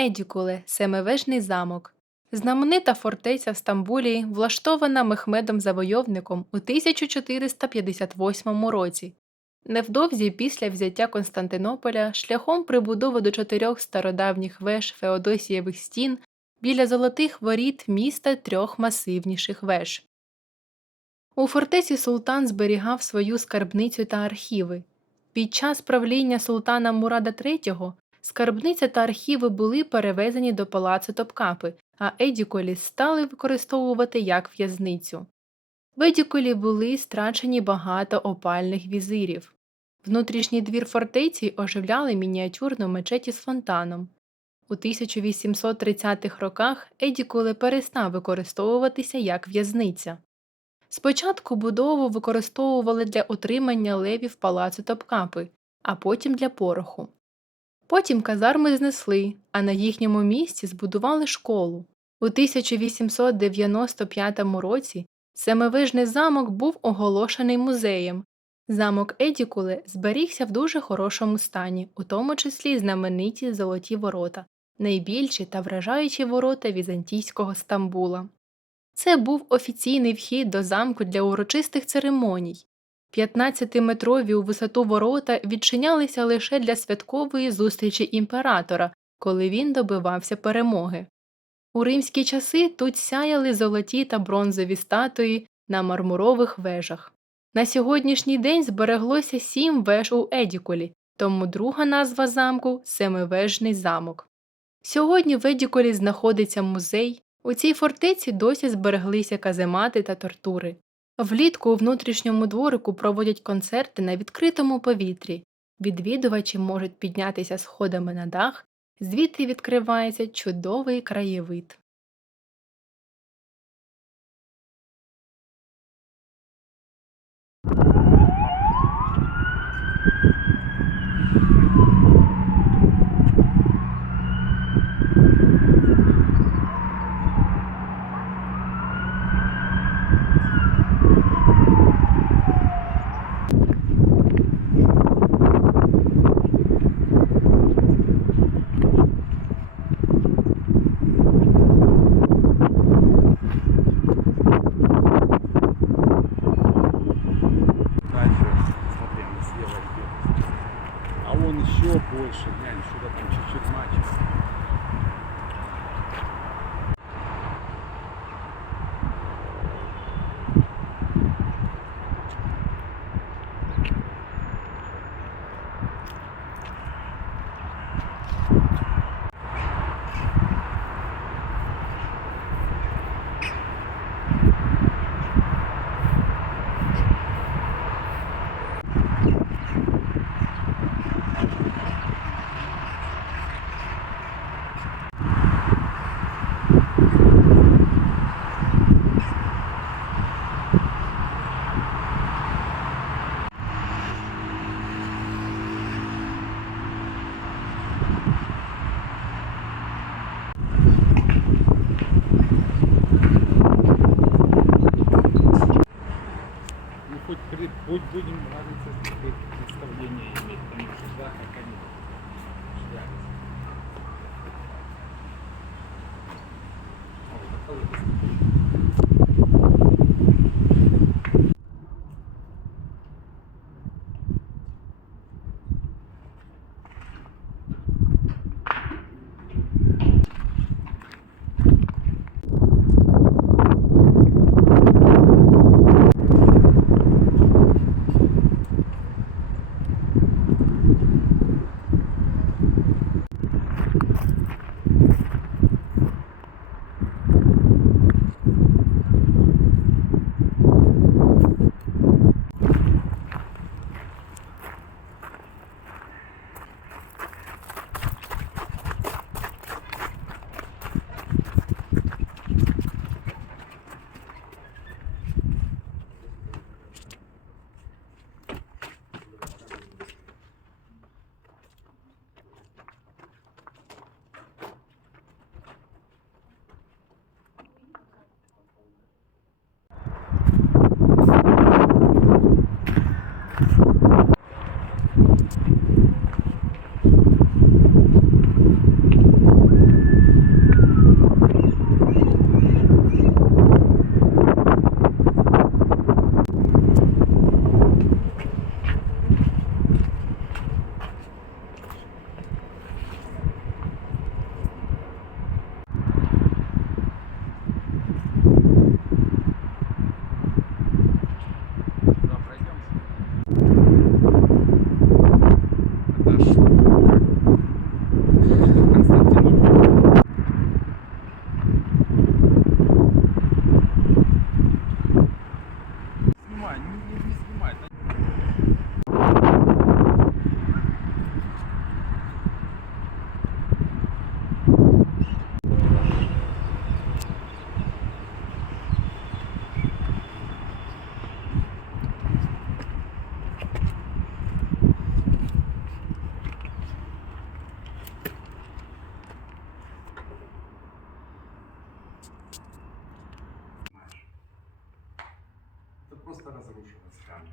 Едікуле семивежний замок. Знаменита фортеця в Стамбулі, влаштована Мехмедом Завойовником у 1458 році. Невдовзі після взяття Константинополя шляхом прибудови до чотирьох стародавніх веж Феодосієвих стін біля золотих воріт міста трьох масивніших веж. У фортеці султан зберігав свою скарбницю та архіви. Під час правління султана Мурада III скарбниця та архіви були перевезені до палацу Топкапи, а Едіколі стали використовувати як в'язницю. В Едіколі були страчені багато опальних візирів. Внутрішній двір фортеці оживляли мініатюрну мечеті з фонтаном. У 1830-х роках Едікуле перестав використовуватися як в'язниця. Спочатку будову використовували для отримання левів палацу Топкапи, а потім для пороху. Потім казарми знесли, а на їхньому місці збудували школу. У 1895 році семивижний замок був оголошений музеєм. Замок Едікуле зберігся в дуже хорошому стані, у тому числі знамениті золоті ворота, найбільші та вражаючі ворота візантійського Стамбула. Це був офіційний вхід до замку для урочистих церемоній. 15-метрові у висоту ворота відчинялися лише для святкової зустрічі імператора, коли він добивався перемоги. У римські часи тут сяяли золоті та бронзові статуї на мармурових вежах. На сьогоднішній день збереглося сім веж у Едіколі, тому друга назва замку Семивежний замок. Сьогодні в Едіколі знаходиться музей. У цій фортеці досі збереглися каземати та тортури. Влітку у внутрішньому дворику проводять концерти на відкритому повітрі. Відвідувачі можуть піднятися сходами на дах, звідти відкривається чудовий краєвид. хоть, хоть будем нравиться представление иметь, потому что да, как они шляются. розрушилась реально.